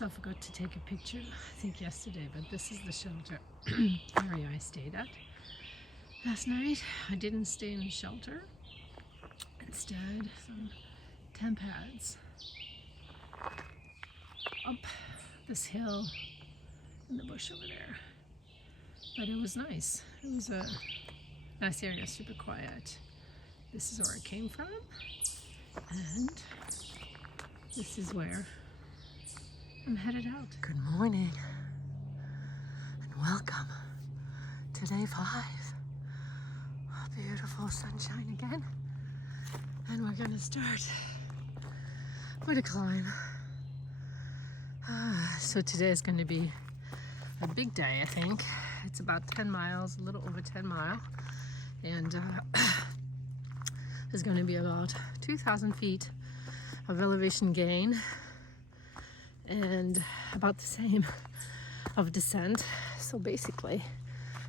also forgot to take a picture, I think yesterday, but this is the shelter area I stayed at last night. I didn't stay in the shelter. Instead, some tent pads up this hill in the bush over there. But it was nice. It was a nice area, super quiet. This is where I came from, and this is where I'm headed out. Good morning and welcome to day 5. Beautiful sunshine again, and we're gonna start with a climb. So today is going to be a big day, I think. It's about 10 miles, a little over 10 miles, and there's going to be about 2,000 feet of elevation gain and about the same of descent. So basically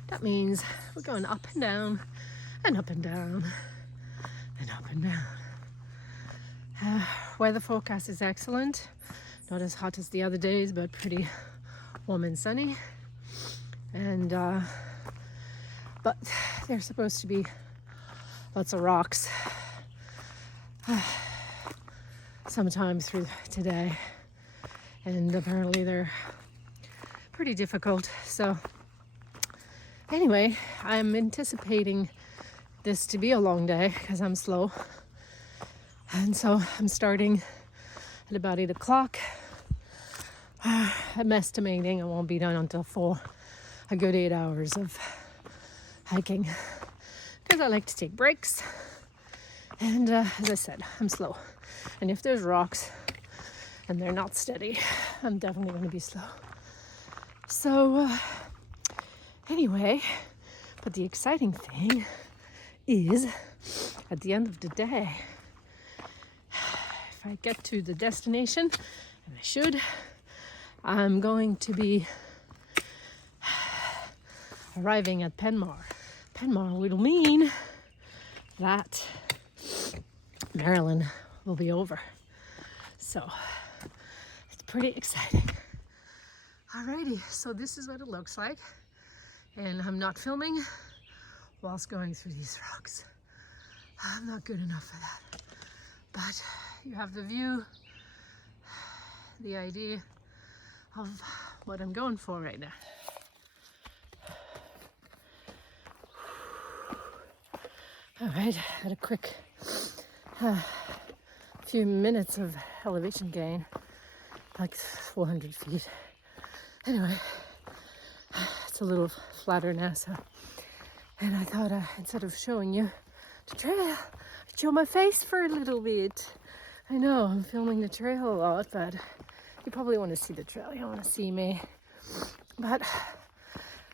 that means we're going up and down and up and down and up and down. Weather forecast is excellent. Not as hot as the other days, but pretty warm and sunny. And but there's supposed to be lots of rocks sometime through today, and apparently they're pretty difficult. So anyway, I'm anticipating this to be a long day because I'm slow, and so I'm starting at about 8 o'clock. I'm estimating I won't be done until 4. A good 8 hours of hiking because I like to take breaks, and as I said, I'm slow, and if there's rocks and they're not steady, I'm definitely going to be slow. So anyway, but the exciting thing is at the end of the day, if I get to the destination, and I should, I'm going to be arriving at Penmar. Penmar will mean that Maryland will be over. So it's pretty exciting. Alrighty, so this is what it looks like. And I'm not filming whilst going through these rocks. I'm not good enough for that. But you have the view, the idea of what I'm going for right now. All right, had a quick few minutes of elevation gain, like 400 feet. Anyway, it's a little flatter now, so, and I thought instead of showing you the trail, I'd show my face for a little bit. I know I'm filming the trail a lot, but you probably want to see the trail. You don't want to see me. But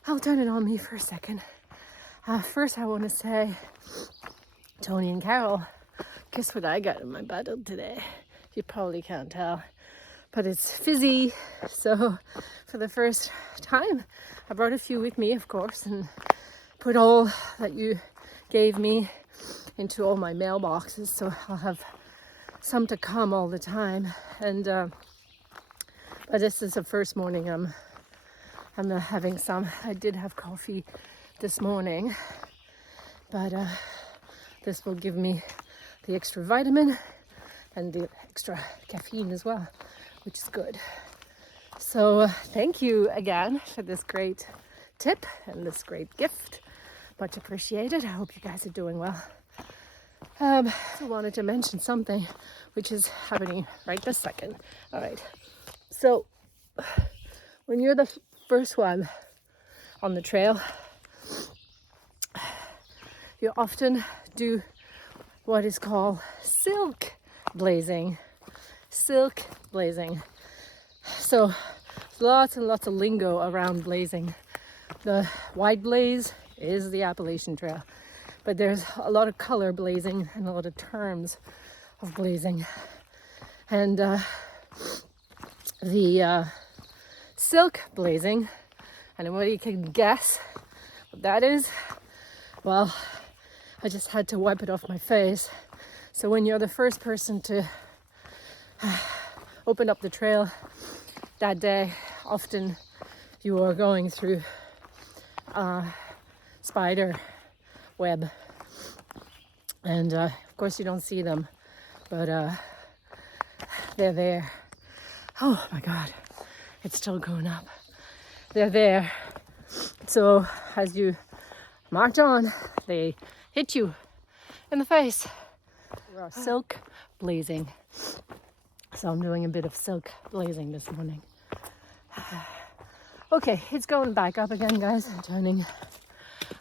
I'll turn it on me for a second. First, I want to say, Tony and Carol, guess what I got in my bottle today? You probably can't tell, but it's fizzy. So for the first time, I brought a few with me, of course, and put all that you gave me into all my mailboxes. So I'll have some to come all the time. And but this is the first morning I'm having some. I did have coffee this morning, but this will give me the extra vitamin and the extra caffeine as well, which is good. So thank you again for this great tip and this great gift. Much appreciated. I hope you guys are doing well. I wanted to mention something which is happening right this second. All right. So when you're the first one on the trail, you often do what is called silk blazing. Silk blazing. So lots and lots of lingo around blazing. The white blaze is the Appalachian Trail, but there's a lot of color blazing and a lot of terms of blazing. And the silk blazing, and anybody can guess what that is? Well, I just had to wipe it off my face. So when you're the first person to open up the trail that day, often you are going through spider web, and of course you don't see them, but they're there. Oh my God, it's still going up. They're there. So as you march on, they hit you in the face. Silk blazing. So I'm doing a bit of silk blazing this morning. Okay, it's going back up again, guys. I'm turning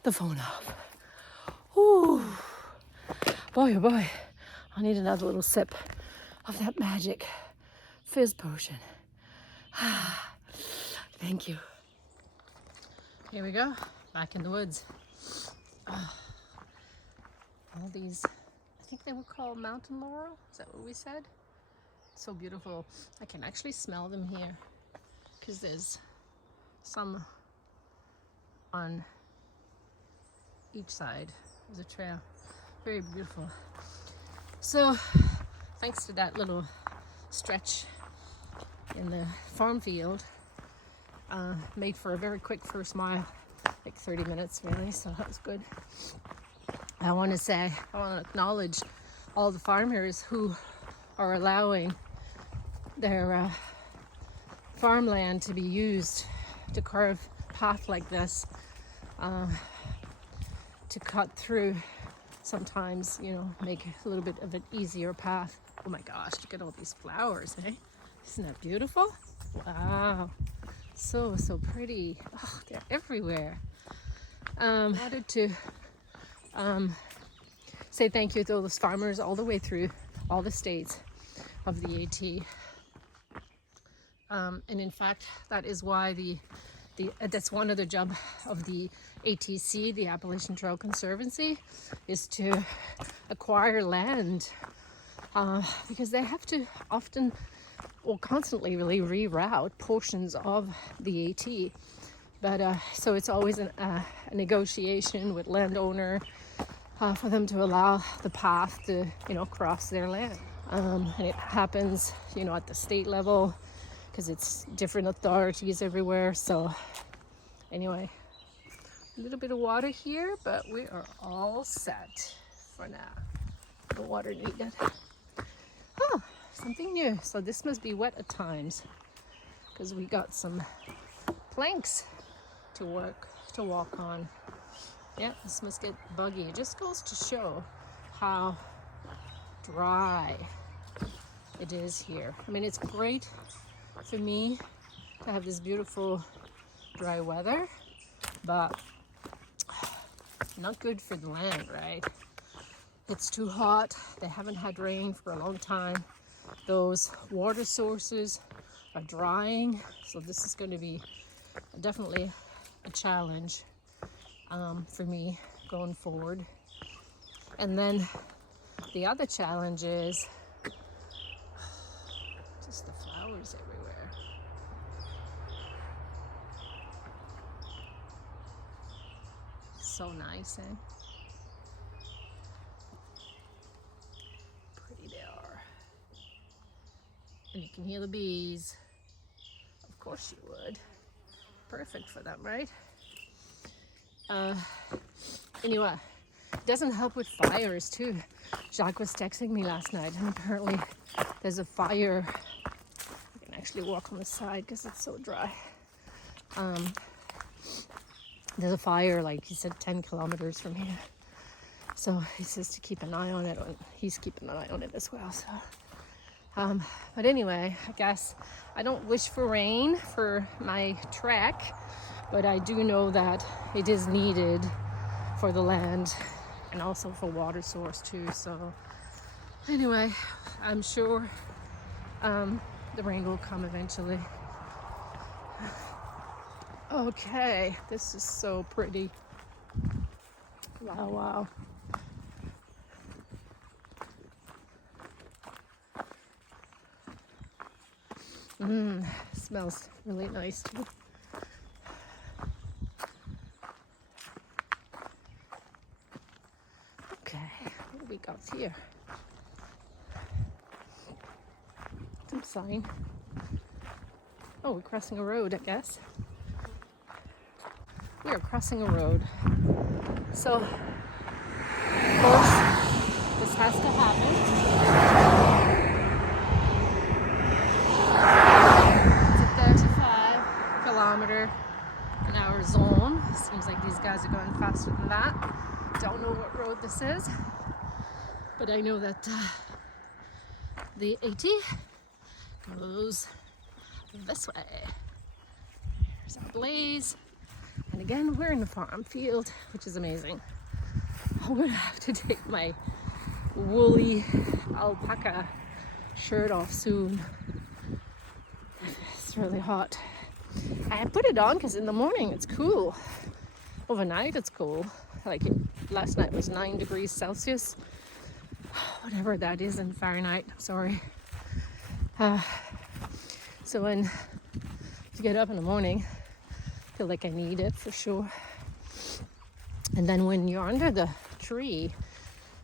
the phone off. Ooh. Boy, oh boy. I need another little sip of that magic fizz potion. Thank you. Here we go, back in the woods. All these, I think they were called mountain laurel. Is that what we said? So beautiful. I can actually smell them here because there's some on each side of the trail. Very beautiful. So thanks to that little stretch in the farm field, made for a very quick first mile, like 30 minutes really, so that was good. I want to acknowledge all the farmers who are allowing their farmland to be used to carve a path like this, to cut through, sometimes, you know, make a little bit of an easier path. Oh my gosh, look at all these flowers, eh? Isn't that beautiful? Wow, so pretty. Oh, they're everywhere. I wanted to say thank you to all those farmers all the way through all the states of the AT. And in fact, that is why that's one of the job of the ATC, the Appalachian Trail Conservancy, is to acquire land, because they have to often or constantly really reroute portions of the AT. But so it's always a negotiation with landowner for them to allow the path to, you know, cross their land. And it happens, you know, at the state level, because it's different authorities everywhere. So anyway, a little bit of water here, but we are all set for now. No water needed. Oh, something new. So this must be wet at times, because we got some planks to walk on. Yeah, this must get buggy. It just goes to show how dry it is here. I mean, it's great for me to have this beautiful dry weather, but not good for the land, right? It's too hot. They haven't had rain for a long time. Those water sources are drying, so this is going to be definitely a challenge for me going forward. And then the other challenge is just the flowers everywhere. So nice, eh? Pretty they are. And you can hear the bees. Of course you would. Perfect for them, right? Anyway, doesn't help with fires too. Jacques was texting me last night, and apparently there's a fire. I can actually walk on the side because it's so dry. There's a fire, like he said, 10 kilometers from here. So he says to keep an eye on it, and he's keeping an eye on it as well. So, but anyway, I guess I don't wish for rain for my trek, but I do know that it is needed for the land and also for water source too. So anyway, I'm sure the rain will come eventually. Okay, this is so pretty. Wow, wow. Smells really nice too. Okay, what do we got here? Some sign. Oh, we're crossing a road, I guess. We are crossing a road. So, of course, this has to happen. It's a 35-kilometer-an-hour zone. Seems like these guys are going faster than that. Don't know what road this is, but I know that the 80 goes this way. There's our blaze. And again, we're in a farm field, which is amazing. I'm gonna have to take my woolly alpaca shirt off soon. It's really hot. I put it on because in the morning it's cool. Overnight it's cool. Like last night was 9 degrees Celsius. Whatever that is in Fahrenheit, sorry. So when you get up in the morning, I feel like I need it for sure. And then when you're under the tree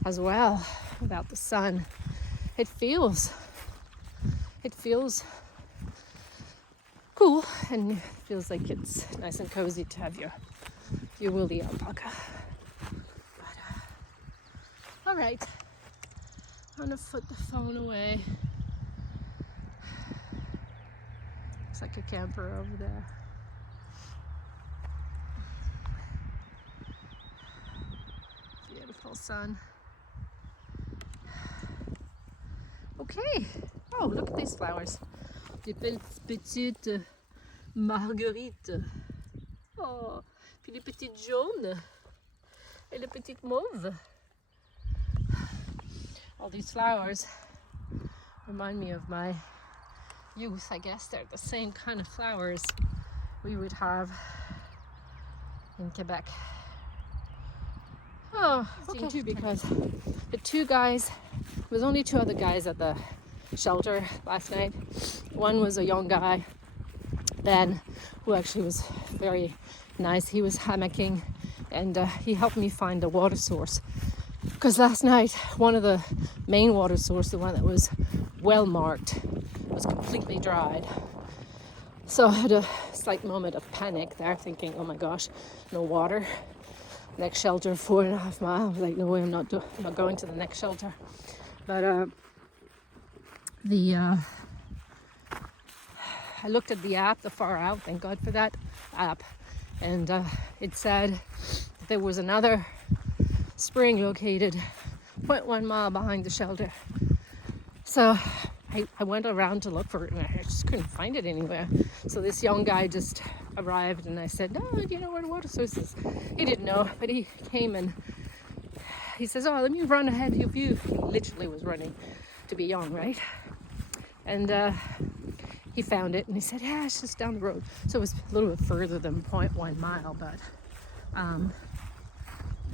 as well, without the sun, it feels cool, and it feels like it's nice and cozy to have your woolly alpaca. But all right, I'm gonna put the phone away. Looks like a camper over there. Beautiful sun. Okay. Oh, look at these flowers. Des petites marguerites. Oh, puis les petites jaunes et les petites mauves. All these flowers remind me of my youth. I guess they're the same kind of flowers we would have in Quebec. Oh, okay. Too, because the two guys, there was only two other guys at the shelter last night. One was a young guy, Ben, who actually was very nice. He was hammocking, and he helped me find the water source. Because last night, one of the main water sources, the one that was well marked, was completely dried. So I had a slight moment of panic there, thinking, oh my gosh, no water. Next shelter, 4.5 miles. Like, no way, I'm not going to the next shelter. But I looked at the app, the Far Out, thank God for that app, and it said there was another spring located 0.1 mile behind the shelter. So I went around to look for it, and I just couldn't find it anywhere. So this young guy just arrived, and I said, "Oh, do you know where the water source is?" He didn't know, but he came and he says, "Oh, let me run ahead of you." He literally was running to be young, right? And he found it, and he said, "Yeah, it's just down the road." So it was a little bit further than 0.1 mile, but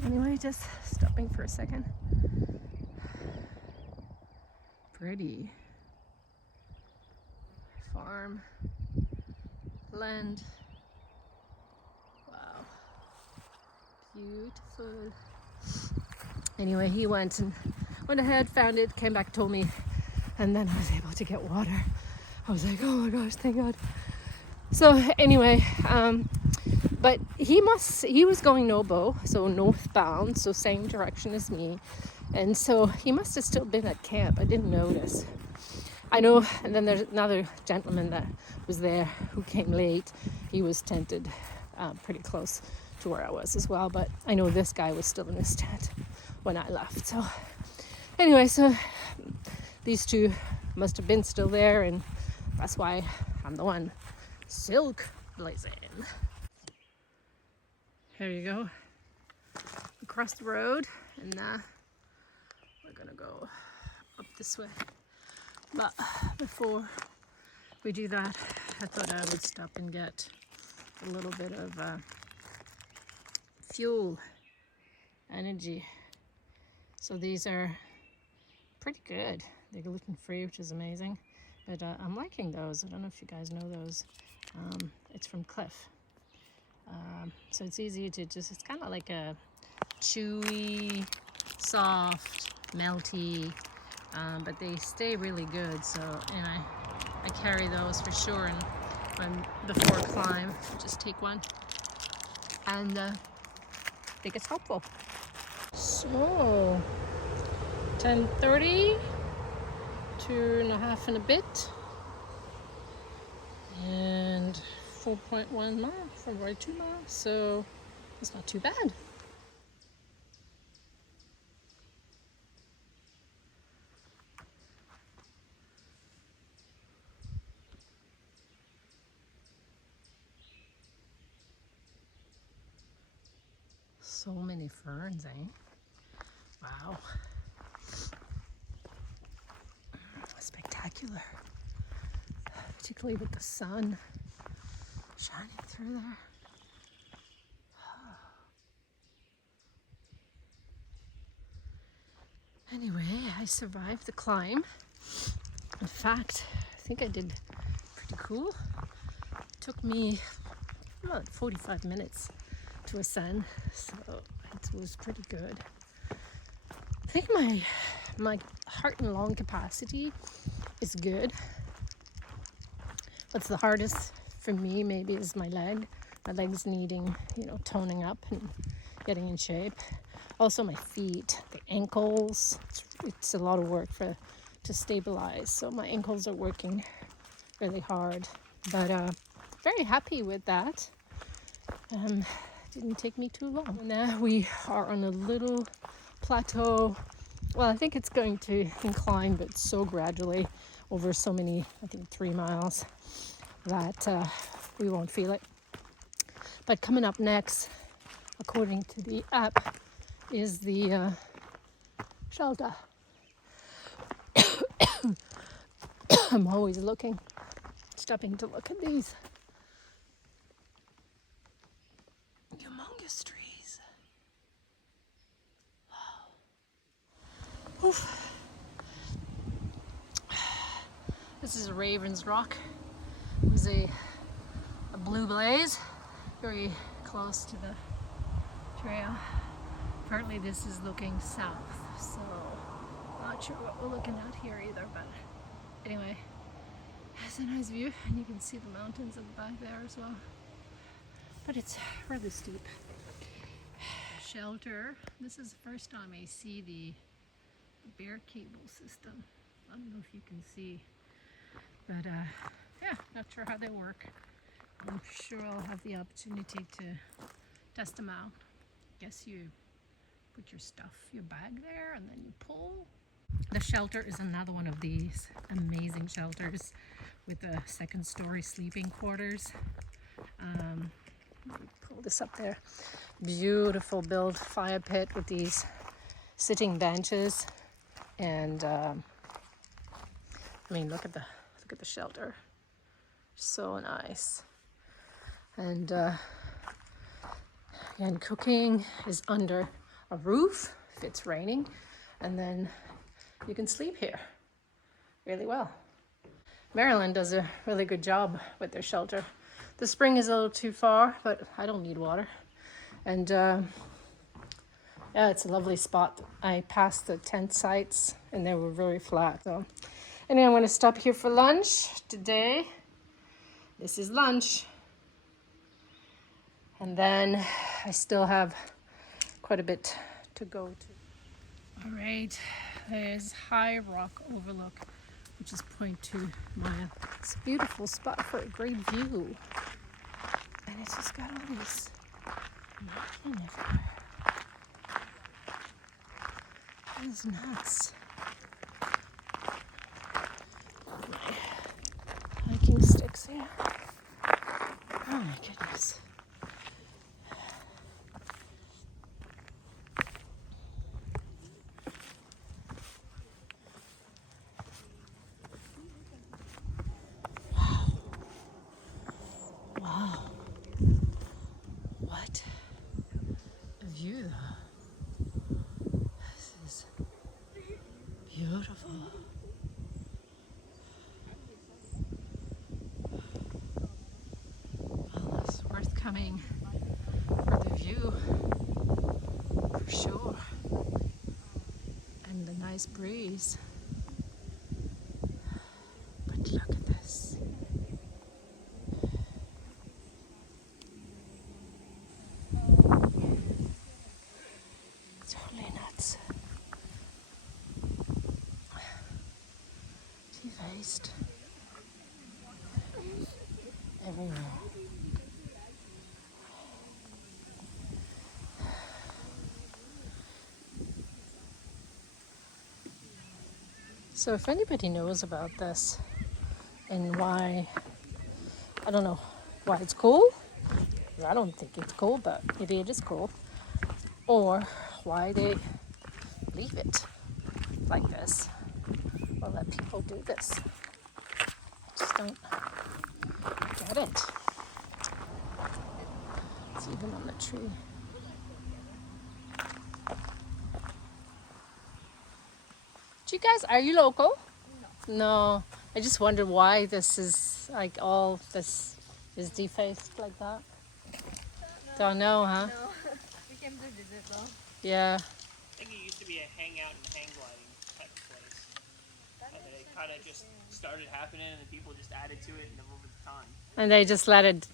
anyway, just stopping for a second. Pretty farm land. Wow, beautiful. Anyway, he went ahead, found it, came back, told me, and then I was able to get water. I was like, oh my gosh, thank God. So anyway, but he was going Nobo, so northbound, so same direction as me. And so he must have still been at camp. I didn't notice. I know, and then there's another gentleman that was there who came late. He was tented pretty close to where I was as well, but I know this guy was still in his tent when I left. So anyway, so these two must have been still there, and that's why I'm the one silk blazing. Here you go. Across the road, and we're gonna go up this way. But before we do that, I thought I would stop and get a little bit of fuel, energy. So these are pretty good. They're gluten-free, which is amazing. But I'm liking those. I don't know if you guys know those. It's from Cliff. So it's easy to just, it's kind of like a chewy, soft, melty, but they stay really good. So, and I carry those for sure. And before climb. Just take one, and I think it's helpful. So 10:30, 2.5 and a bit, and 4.1 mile from 2 miles, so it's not too bad. So many ferns, eh? Wow. Spectacular. Particularly with the sun shining through there. Anyway, I survived the climb. In fact, I think I did pretty cool. It took me about 45 minutes to ascend, so it was pretty good. I think my heart and lung capacity is good. What's the hardest for me maybe is my leg. My legs needing, toning up and getting in shape. Also my feet, the ankles. It's a lot of work to stabilize. So my ankles are working really hard. But very happy with that. Didn't take me too long. Now we are on a little plateau. Well, I think it's going to incline, but so gradually over so many, I think 3 miles, that we won't feel it. But coming up next, according to the app, is the shelter. I'm always stopping to look at these humongous trees. Wow. Oof. This is Raven's Rock. It was a blue blaze, very close to the trail. Apparently this is looking south, so not sure what we're looking at here either, but anyway, it's a nice view, and you can see the mountains at the back there as well. But it's rather steep. Shelter. This is the first time I see the bear cable system. I don't know if you can see, but yeah, not sure how they work. I'm sure I'll have the opportunity to test them out. Guess you put your bag there, and then you pull. The shelter is another one of these amazing shelters with a second-story sleeping quarters. Pull this up there. Beautiful built fire pit with these sitting benches, and I mean, look at the shelter. So nice. And cooking is under a roof if it's raining, and then you can sleep here really well. Maryland does a really good job with their shelter. The spring is a little too far, but I don't need water. And yeah, it's a lovely spot. I passed the tent sites and they were very flat. So anyway, I'm going to stop here for lunch today. This is lunch. And then I still have quite a bit to go to. All right, there's High Rock Overlook, which is 0.2 mile. It's a beautiful spot for a great view. And it's just got all these mountain everywhere. It's nuts. My hiking sticks here. Oh my goodness. Wow. What a view though. This is beautiful. Well, it's worth coming for the view, for sure. And the nice breeze. But look at this. Christ. Everywhere. So if anybody knows about this and why, I don't know why it's cool. I don't think it's cool, but maybe it is cool. Or why they leave it like this or let people do this. I just don't get it. It's even on the tree. Do you guys, are you local? No. I just wondered why this is like all this is defaced like that. Don't know, huh? No. We came to visit though. Yeah. I think it used to be a hangout and hang gliding type of place. And then it kind of just started happening and then people just added to it and over the time. And they just let it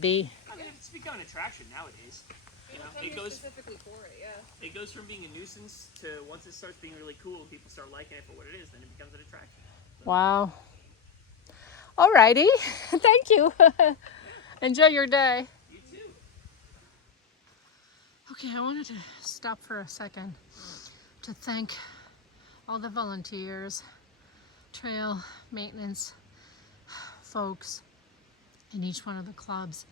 be. I mean, it's become an attraction nowadays. You know, it goes specifically for it, yeah. it goes from being a nuisance to once it starts being really cool and people start liking it for what it is, then it becomes an attraction. Wow. Alrighty. Thank you. Enjoy your day. You too. Okay, I wanted to stop for a second to thank all the volunteers, trail maintenance folks in each one of the clubs,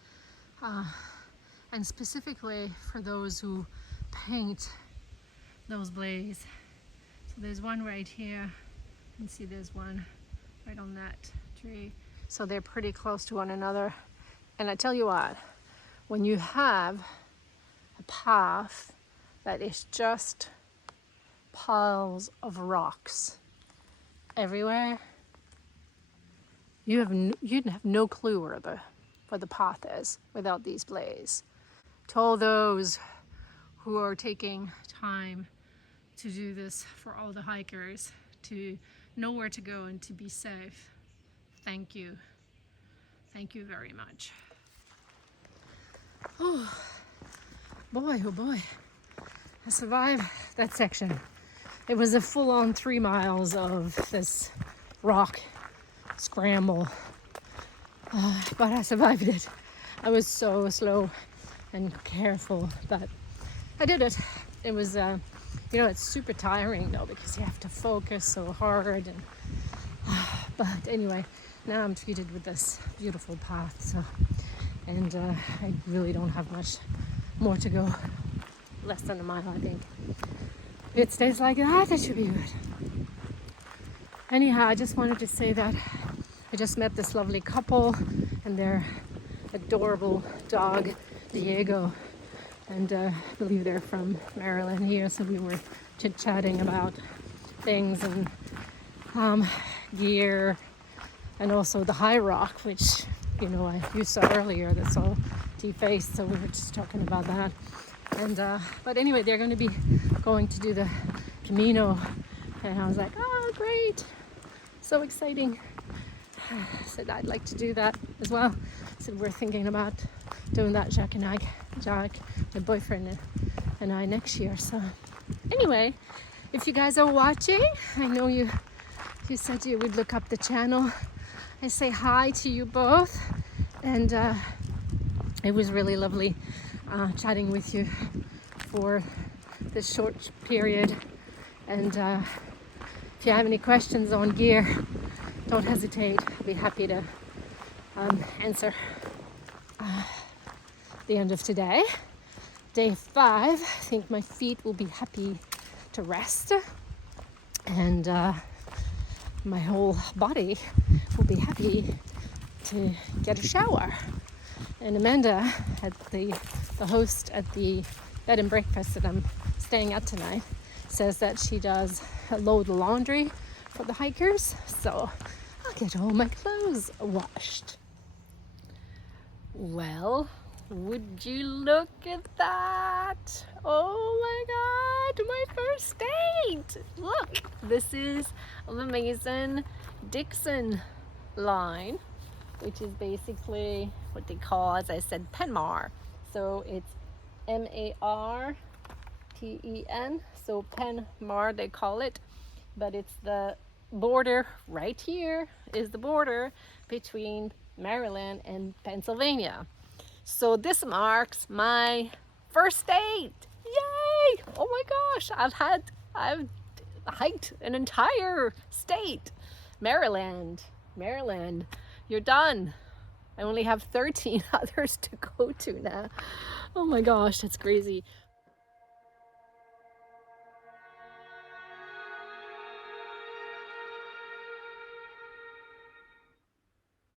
and specifically for those who paint those blaze. So there's one right here. You can see there's one right on that tree. So they're pretty close to one another. And I tell you what, when you have a path that is just piles of rocks everywhere, you'd have no clue where the path is without these blaze. To all those who are taking time to do this, for all the hikers to know where to go and to be safe, thank you. Thank you very much. Oh boy, oh boy. I survived that section. It was a full-on 3 miles of this rock scramble, but I survived it. I was so slow and careful, but I did it. It was, it's super tiring though because you have to focus so hard. And but anyway, now I'm treated with this beautiful path. So, and I really don't have much more to go. Less than a mile, I think. If it stays like that, it should be good. Anyhow, I just wanted to say that I just met this lovely couple and their adorable dog, Diego. And I believe they're from Maryland here, so we were chit-chatting about things and gear, and also the high rock, which you saw earlier, that's all defaced, so we were just talking about that. And but anyway, they're going to be going to do the Camino, and I was like, oh great, so exciting. I said I'd like to do that as well. I said we're thinking about doing that, Jack, my boyfriend, and I, next year. So anyway, if you guys are watching, I know you said you would look up the channel. I say hi to you both, and it was really lovely chatting with you for this short period. And if you have any questions on gear, don't hesitate. I'll be happy to answer. The end of today, day 5. I think my feet will be happy to rest, and my whole body will be happy to get a shower. And Amanda, the host at the bed and breakfast that I'm staying at tonight, says that she does a load of laundry for the hikers, so I'll get all my clothes washed. Well, would you look at that? Oh my God, my first date! Look, this is the Mason-Dixon line, which is basically what they call, as I said, Penmar. So it's M-A-R-T-E-N, so Penmar they call it, but it's the border right here is the border between Maryland and Pennsylvania. So this marks my first state. Yay! Oh my gosh, I've hiked an entire state. Maryland, you're done. I only have 13 others to go to now. Oh my gosh, that's crazy.